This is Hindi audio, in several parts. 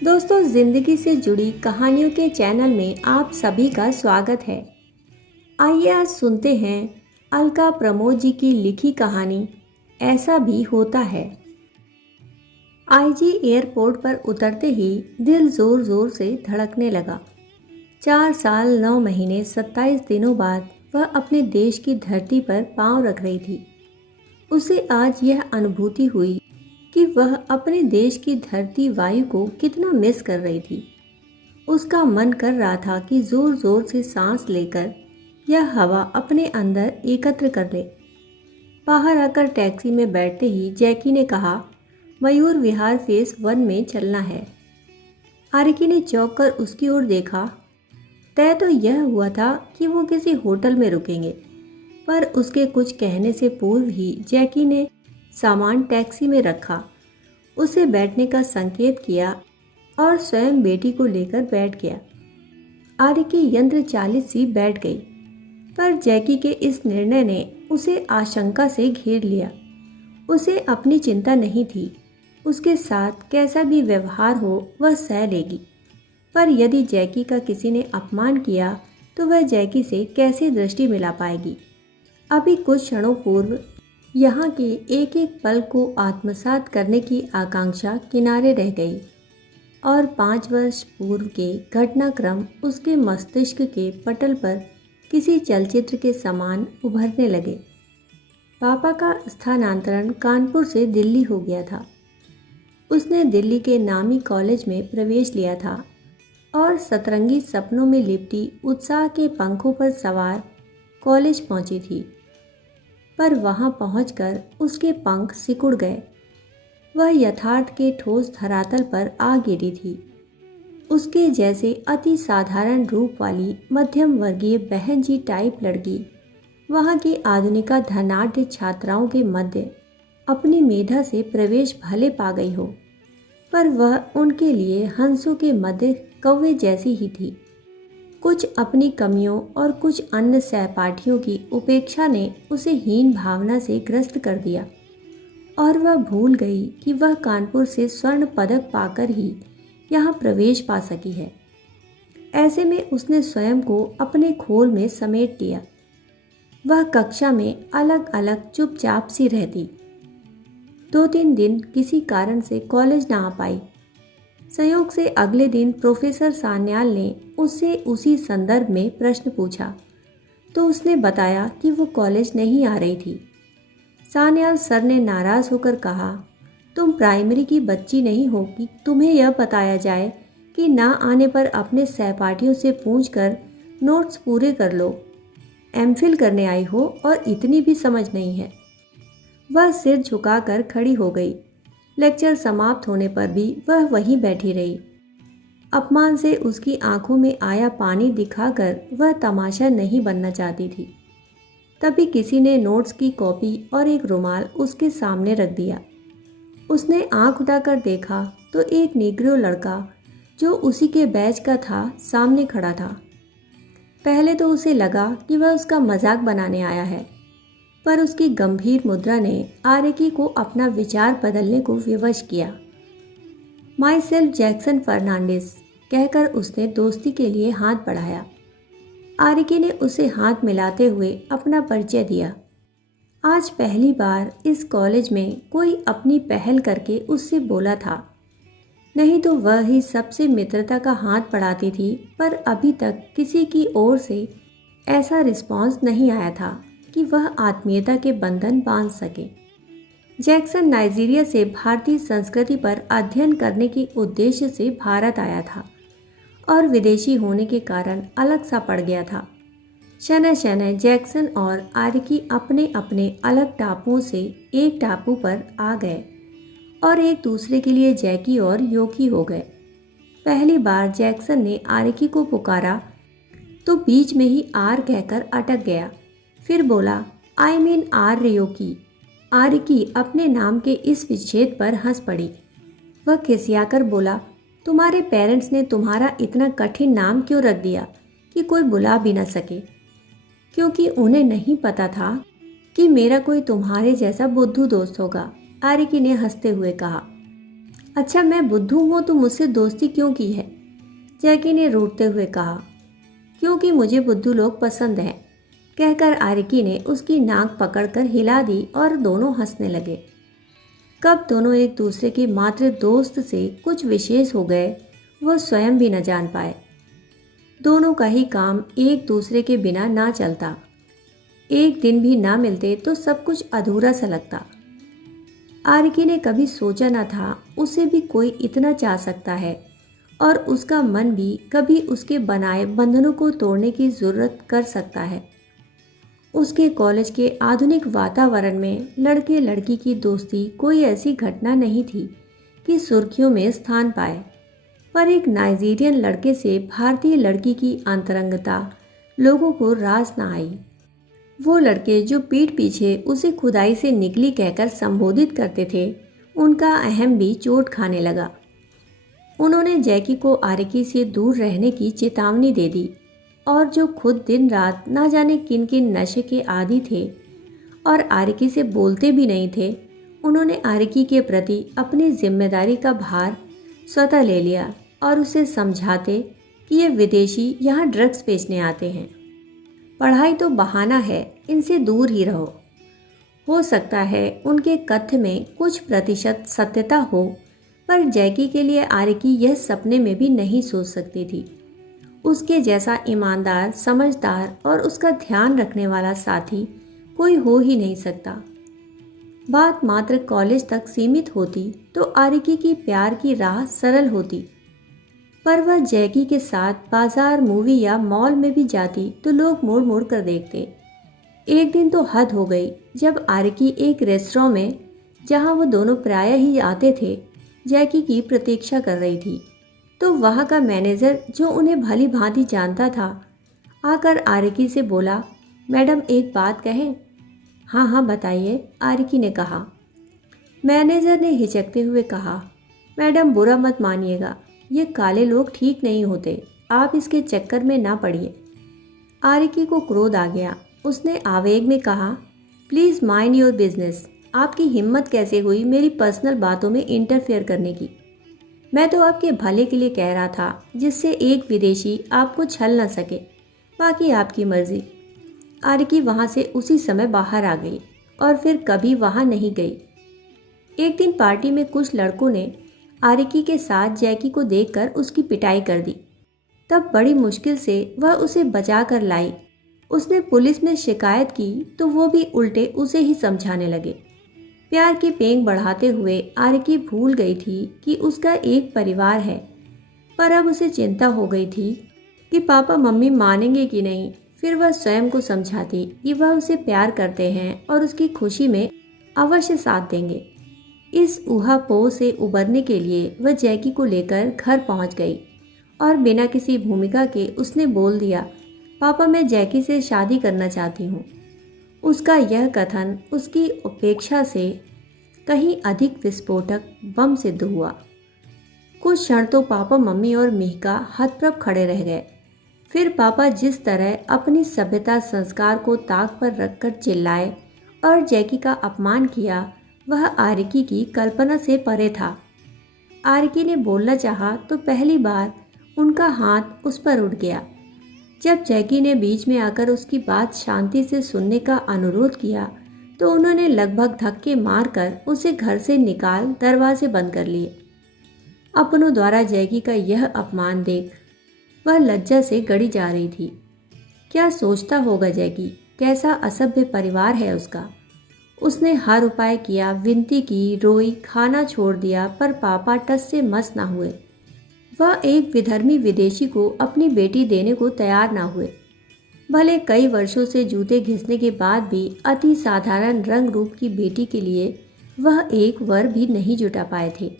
दोस्तों, जिंदगी से जुड़ी कहानियों के चैनल में आप सभी का स्वागत है। आइए आज सुनते हैं अलका प्रमोद जी की लिखी कहानी ऐसा भी होता है। आईजी एयरपोर्ट पर उतरते ही दिल जोर जोर से धड़कने लगा। 4 साल 9 महीने 27 दिनों बाद वह अपने देश की धरती पर पांव रख रही थी। उसे आज यह अनुभूति हुई कि वह अपने देश की धरती वायु को कितना मिस कर रही थी। उसका मन कर रहा था कि जोर जोर से सांस लेकर यह हवा अपने अंदर एकत्र कर ले। बाहर आकर टैक्सी में बैठते ही जैकी ने कहा, मयूर विहार फेस 1 में चलना है। आरिकी ने चौंक कर उसकी ओर देखा। तय तो यह हुआ था कि वो किसी होटल में रुकेंगे, पर उसके कुछ कहने से पूर्व ही जैकी ने सामान टैक्सी में रखा, उसे बैठने का संकेत किया और स्वयं बेटी को लेकर बैठ गया। आरिकी यंत्र चालित सी बैठ गई, पर जैकी के इस निर्णय ने उसे आशंका से घेर लिया। उसे अपनी चिंता नहीं थी, उसके साथ कैसा भी व्यवहार हो वह सह लेगी, पर यदि जैकी का किसी ने अपमान किया तो वह जैकी से कैसे दृष्टि मिला पाएगी। अभी कुछ क्षणों पूर्व यहाँ के एक एक पल को आत्मसात करने की आकांक्षा किनारे रह गई और 5 वर्ष पूर्व के घटनाक्रम उसके मस्तिष्क के पटल पर किसी चलचित्र के समान उभरने लगे। पापा का स्थानांतरण कानपुर से दिल्ली हो गया था। उसने दिल्ली के नामी कॉलेज में प्रवेश लिया था और सतरंगी सपनों में लिपटी उत्साह के पंखों पर सवार कॉलेज पहुंची थी, पर वहां पहुंचकर उसके पंख सिकुड़ गए। वह यथार्थ के ठोस धरातल पर आ गिरी थी। उसके जैसे अति साधारण रूप वाली मध्यम वर्गीय बहन जी टाइप लड़की वहां की आधुनिका धनाढ्य छात्राओं के मध्य अपनी मेधा से प्रवेश भले पा गई हो, पर वह उनके लिए हंसों के मध्य कौवे जैसी ही थी। कुछ अपनी कमियों और कुछ अन्य सहपाठियों की उपेक्षा ने उसे हीन भावना से ग्रस्त कर दिया और वह भूल गई कि वह कानपुर से स्वर्ण पदक पाकर ही यहाँ प्रवेश पा सकी है। ऐसे में उसने स्वयं को अपने खोल में समेट लिया। वह कक्षा में अलग अलग चुपचाप सी रहती। 2-3 दिन किसी कारण से कॉलेज ना आ पाई। संयोग से अगले दिन प्रोफेसर सान्याल ने उससे उसी संदर्भ में प्रश्न पूछा, तो उसने बताया कि वो कॉलेज नहीं आ रही थी। सान्याल सर ने नाराज होकर कहा, तुम प्राइमरी की बच्ची नहीं हो कि तुम्हें यह बताया जाए कि ना आने पर अपने सहपाठियों से पूछकर नोट्स पूरे कर लो। एमफिल करने आई हो और इतनी भी समझ नहीं है। वह सिर झुकाकर खड़ी हो गई। लेक्चर समाप्त होने पर भी वह वहीं बैठी रही। अपमान से उसकी आंखों में आया पानी दिखाकर वह तमाशा नहीं बनना चाहती थी। तभी किसी ने नोट्स की कॉपी और एक रुमाल उसके सामने रख दिया। उसने आंख उठाकर देखा तो एक निग्रो लड़का जो उसी के बैच का था सामने खड़ा था। पहले तो उसे लगा कि वह उसका मजाक बनाने आया है, पर उसकी गंभीर मुद्रा ने आरिकी को अपना विचार बदलने को विवश किया। माई सेल्फ जैक्सन फर्नांडिस कहकर उसने दोस्ती के लिए हाथ बढ़ाया। आरिकी ने उसे हाथ मिलाते हुए अपना परिचय दिया। आज पहली बार इस कॉलेज में कोई अपनी पहल करके उससे बोला था, नहीं तो वह ही सबसे मित्रता का हाथ बढ़ाती थी, पर अभी तक किसी की ओर से ऐसा रिस्पॉन्स नहीं आया था कि वह आत्मीयता के बंधन बांध सके। जैक्सन नाइजीरिया से भारतीय संस्कृति पर अध्ययन करने के उद्देश्य से भारत आया था और विदेशी होने के कारण अलग सा पड़ गया था। शनय शनय जैक्सन और आरिकी अपने अपने अलग टापुओं से एक टापू पर आ गए और एक दूसरे के लिए जैकी और योकी हो गए। पहली बार जैक्सन ने आरिकी को पुकारा तो बीच में ही आर कहकर अटक गया। फिर बोला, आई मीन आर रियोकी। आरिकी अपने नाम के इस विच्छेद पर हंस पड़ी। वह खिसियाकर बोला, तुम्हारे पेरेंट्स ने तुम्हारा इतना कठिन नाम क्यों रख दिया कि कोई बुला भी न सके? क्योंकि उन्हें नहीं पता था कि मेरा कोई तुम्हारे जैसा बुद्धू दोस्त होगा, आरिकी ने हंसते हुए कहा। अच्छा मैं बुद्धू हूँ तो मुझसे दोस्ती क्यों की है? जैकी ने रूठते हुए कहा। क्योंकि मुझे बुद्धू लोग पसंद हैं, कहकर आरिकी ने उसकी नाक पकड़कर हिला दी और दोनों हंसने लगे। कब दोनों एक दूसरे के मात्र दोस्त से कुछ विशेष हो गए वह स्वयं भी न जान पाए। दोनों का ही काम एक दूसरे के बिना ना चलता। एक दिन भी ना मिलते तो सब कुछ अधूरा सा लगता। आरिकी ने कभी सोचा न था उसे भी कोई इतना चाह सकता है और उसका मन भी कभी उसके बनाए बंधनों को तोड़ने की जरूरत कर सकता है। उसके कॉलेज के आधुनिक वातावरण में लड़के लड़की की दोस्ती कोई ऐसी घटना नहीं थी कि सुर्खियों में स्थान पाए, पर एक नाइजीरियन लड़के से भारतीय लड़की की अंतरंगता लोगों को रास न आई। वो लड़के जो पीठ पीछे उसे खुदाई से निकली कहकर संबोधित करते थे, उनका अहम भी चोट खाने लगा। उन्होंने जैकी को आरिकी से दूर रहने की चेतावनी दे दी और जो खुद दिन रात ना जाने किन किन नशे के आदी थे और आरिकी से बोलते भी नहीं थे, उन्होंने आरिकी के प्रति अपनी जिम्मेदारी का भार स्वतः ले लिया और उसे समझाते कि ये विदेशी यहाँ ड्रग्स बेचने आते हैं। पढ़ाई तो बहाना है, इनसे दूर ही रहो। हो सकता है उनके कथ्य में कुछ प्रतिशत सत्यता हो, पर जैकी के लिए आरिकी यह सपने में भी नहीं सोच सकती थी। उसके जैसा ईमानदार, समझदार और उसका ध्यान रखने वाला साथी कोई हो ही नहीं सकता। बात मात्र कॉलेज तक सीमित होती तो आरिकी की प्यार की राह सरल होती, पर वह जैकी के साथ बाजार, मूवी या मॉल में भी जाती तो लोग मुड़ मुड़ कर देखते। एक दिन तो हद हो गई जब आरिकी एक रेस्टोरेंट में, जहां वो दोनों प्रायः ही आते थे, जैकी की प्रतीक्षा कर रही थी, तो वहां का मैनेजर जो उन्हें भली भांति जानता था आकर आरिकी से बोला, मैडम एक बात कहें? हाँ हाँ बताइए, आरिकी ने कहा। मैनेजर ने हिचकते हुए कहा, मैडम बुरा मत मानिएगा, ये काले लोग ठीक नहीं होते, आप इसके चक्कर में ना पड़िए। आरिकी को क्रोध आ गया। उसने आवेग में कहा, प्लीज़ माइंड योर बिजनेस। आपकी हिम्मत कैसे हुई मेरी पर्सनल बातों में इंटरफेयर करने की? मैं तो आपके भले के लिए कह रहा था, जिससे एक विदेशी आपको छल न सके। बाकी आपकी मर्जी। आरिकी वहाँ से उसी समय बाहर आ गई और फिर कभी वहाँ नहीं गई। एक दिन पार्टी में कुछ लड़कों ने आरिकी के साथ जैकी को देखकर उसकी पिटाई कर दी। तब बड़ी मुश्किल से वह उसे बचा कर लाई। उसने पुलिस में शिकायत की तो वो भी उल्टे उसे ही समझाने लगे। प्यार की पेंग बढ़ाते हुए आरिकी भूल गई थी कि उसका एक परिवार है, पर अब उसे चिंता हो गई थी कि पापा मम्मी मानेंगे कि नहीं। फिर वह स्वयं को समझाती कि वह उसे प्यार करते हैं और उसकी खुशी में अवश्य साथ देंगे। इस ऊहापोह से उबरने के लिए वह जैकी को लेकर घर पहुंच गई और बिना किसी भूमिका के उसने बोल दिया, पापा मैं जैकी से शादी करना चाहती हूँ। उसका यह कथन उसकी उपेक्षा से कहीं अधिक विस्फोटक बम सिद्ध हुआ। कुछ क्षण तो पापा मम्मी और मिहिका हतप्रभ खड़े रह गए। फिर पापा जिस तरह अपनी सभ्यता संस्कार को ताक पर रखकर चिल्लाए और जैकी का अपमान किया, वह आरिकी की कल्पना से परे था। आरिकी ने बोलना चाहा तो पहली बार उनका हाथ उस पर उठ गया। जब जैकी ने बीच में आकर उसकी बात शांति से सुनने का अनुरोध किया तो उन्होंने लगभग धक्के मारकर उसे घर से निकाल दरवाजे बंद कर लिए। अपनों द्वारा जैकी का यह अपमान देख वह लज्जा से गड़ी जा रही थी। क्या सोचता होगा जैकी, कैसा असभ्य परिवार है उसका। उसने हर उपाय किया, विनती की, रोई, खाना छोड़ दिया, पर पापा टस से मस ना हुए। वह एक विधर्मी विदेशी को अपनी बेटी देने को तैयार ना हुए। भले कई वर्षों से जूते घिसने के बाद भी अति साधारण रंग रूप की बेटी के लिए वह एक वर भी नहीं जुटा पाए थे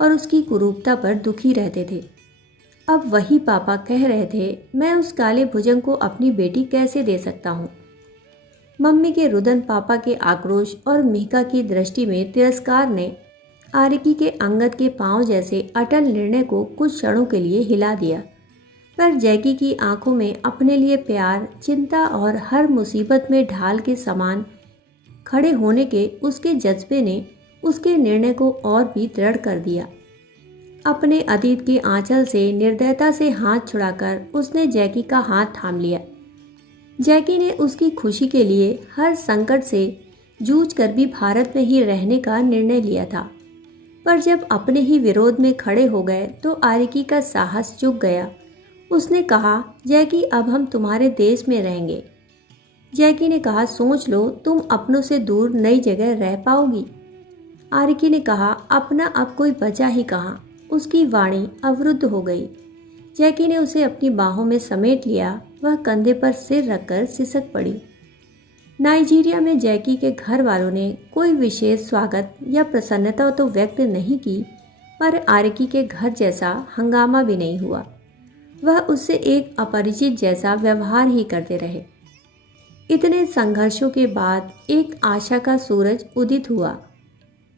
और उसकी कुरूपता पर दुखी रहते थे। अब वही पापा कह रहे थे, मैं उस काले भुजंग को अपनी बेटी कैसे दे सकता हूँ। मम्मी के रुदन, पापा के आक्रोश और मिहिका की दृष्टि में तिरस्कार ने आरिकी के अंगद के पांव जैसे अटल निर्णय को कुछ क्षणों के लिए हिला दिया। पर जैकी की आंखों में अपने लिए प्यार, चिंता और हर मुसीबत में ढाल के समान खड़े होने के उसके जज्बे ने उसके निर्णय को और भी दृढ़ कर दिया। अपने अतीत के आंचल से निर्दयता से हाथ छुड़ाकर उसने जैकी का हाथ थाम लिया। जैकी ने उसकी खुशी के लिए हर संकट से जूझकर भी भारत में ही रहने का निर्णय लिया था, पर जब अपने ही विरोध में खड़े हो गए तो आरिकी का साहस चुक गया। उसने कहा, जैकी अब हम तुम्हारे देश में रहेंगे। जैकी ने कहा, सोच लो, तुम अपनों से दूर नई जगह रह पाओगी। आरिकी ने कहा, अपना अब कोई बचा ही कहाँ। उसकी वाणी अवरुद्ध हो गई। जैकी ने उसे अपनी बाहों में समेट लिया। वह कंधे पर सिर रखकर सिसक पड़ी। नाइजीरिया में जैकी के घर वालों ने कोई विशेष स्वागत या प्रसन्नता तो व्यक्त नहीं की, पर आरिकी के घर जैसा हंगामा भी नहीं हुआ। वह उससे एक अपरिचित जैसा व्यवहार ही करते रहे। इतने संघर्षों के बाद एक आशा का सूरज उदित हुआ।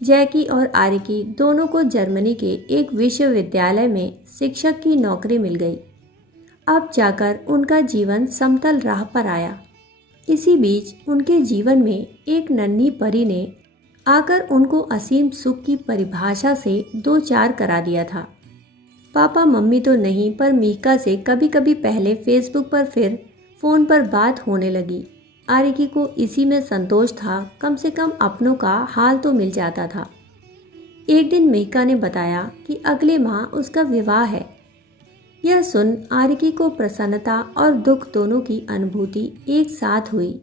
जैकी और आरिकी दोनों को जर्मनी के एक विश्वविद्यालय में शिक्षक की नौकरी मिल गई। अब जाकर उनका जीवन समतल राह पर आया। इसी बीच उनके जीवन में एक नन्ही परी ने आकर उनको असीम सुख की परिभाषा से दो चार करा दिया था। पापा मम्मी तो नहीं, पर मीका से कभी कभी पहले फेसबुक पर फिर फ़ोन पर बात होने लगी। आरिकी को इसी में संतोष था, कम से कम अपनों का हाल तो मिल जाता था। एक दिन मीका ने बताया कि अगले माह उसका विवाह है। यह सुन आरिकी को प्रसन्नता और दुख दोनों की अनुभूति एक साथ हुई।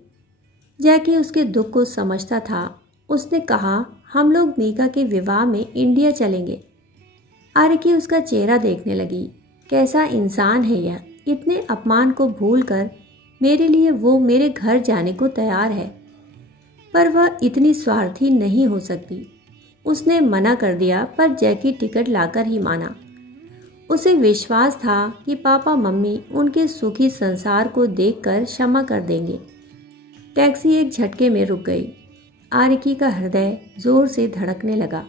जैकी उसके दुख को समझता था। उसने कहा, हम लोग मीका के विवाह में इंडिया चलेंगे। आरिकी उसका चेहरा देखने लगी। कैसा इंसान है यह, इतने अपमान को भूलकर मेरे लिए वो मेरे घर जाने को तैयार है। पर वह इतनी स्वार्थी नहीं हो सकती। उसने मना कर दिया, पर जैकी टिकट लाकर ही माना। उसे विश्वास था कि पापा मम्मी उनके सुखी संसार को देखकर क्षमा कर देंगे। टैक्सी एक झटके में रुक गई। आरिकी का हृदय जोर से धड़कने लगा।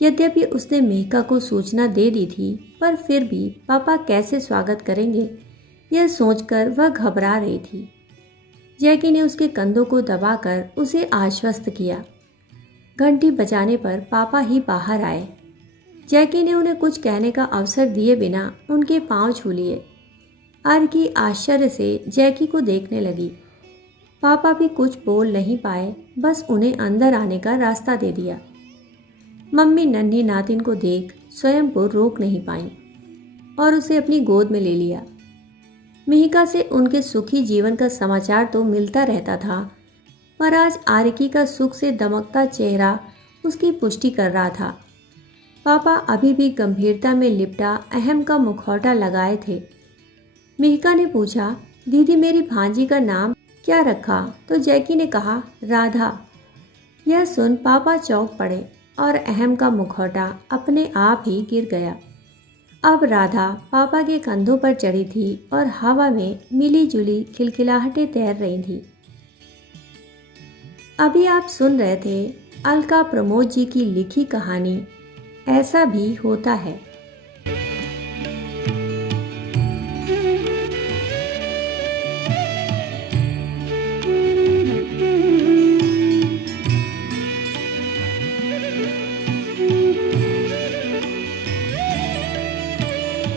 यद्यपि उसने मेहका को सूचना दे दी थी, पर फिर भी पापा कैसे स्वागत करेंगे, यह सोचकर वह घबरा रही थी। जैकी ने उसके कंधों को दबाकर उसे आश्वस्त किया। घंटी बजाने पर पापा ही बाहर आए। जैकी ने उन्हें कुछ कहने का अवसर दिए बिना उनके पांव छू लिए। आरिकी आश्चर्य से जैकी को देखने लगी। पापा भी कुछ बोल नहीं पाए, बस उन्हें अंदर आने का रास्ता दे दिया। मम्मी नन्ही नातिन को देख स्वयं को रोक नहीं पाई और उसे अपनी गोद में ले लिया। मिहिका से उनके सुखी जीवन का समाचार तो मिलता रहता था, पर आज आरिकी का सुख से दमकता चेहरा उसकी पुष्टि कर रहा था। पापा अभी भी गंभीरता में लिपटा अहम का मुखौटा लगाए थे। मिहिका ने पूछा, दीदी मेरी भांजी का नाम क्या रखा? तो जैकी ने कहा, राधा। यह सुन पापा चौंक पड़े और अहम का मुखौटा अपने आप ही गिर गया। अब राधा पापा के कंधों पर चढ़ी थी और हवा में मिली जुली खिलखिलाहटें तैर रही थी। अभी आप सुन रहे थे अलका प्रमोद जी की लिखी कहानी ऐसा भी होता है।